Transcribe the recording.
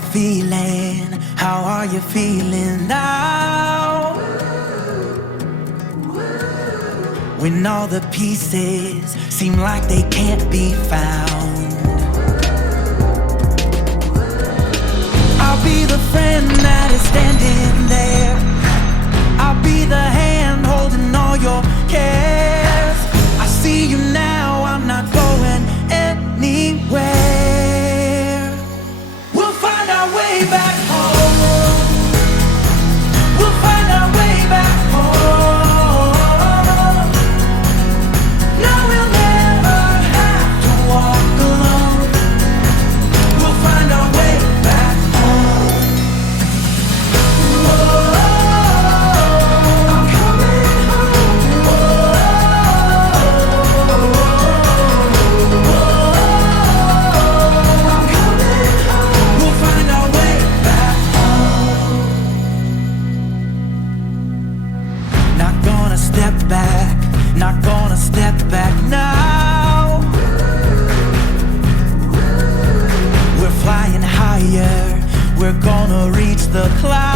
feeling? How are you feeling now? When all the pieces seem like they can't be found, I'll be the friend that is standing there. I'll be the hand holding all your cares. I see you now, I'm not going anywhere. We'll find our way back home. We'll find our way back home. No, we'll never have to walk alone. We'll find our way back home. I'm coming home. I'm coming home. We'll find our way back home. Not gonna step back, not gonna step back now. We're flying higher, we're gonna reach the clouds.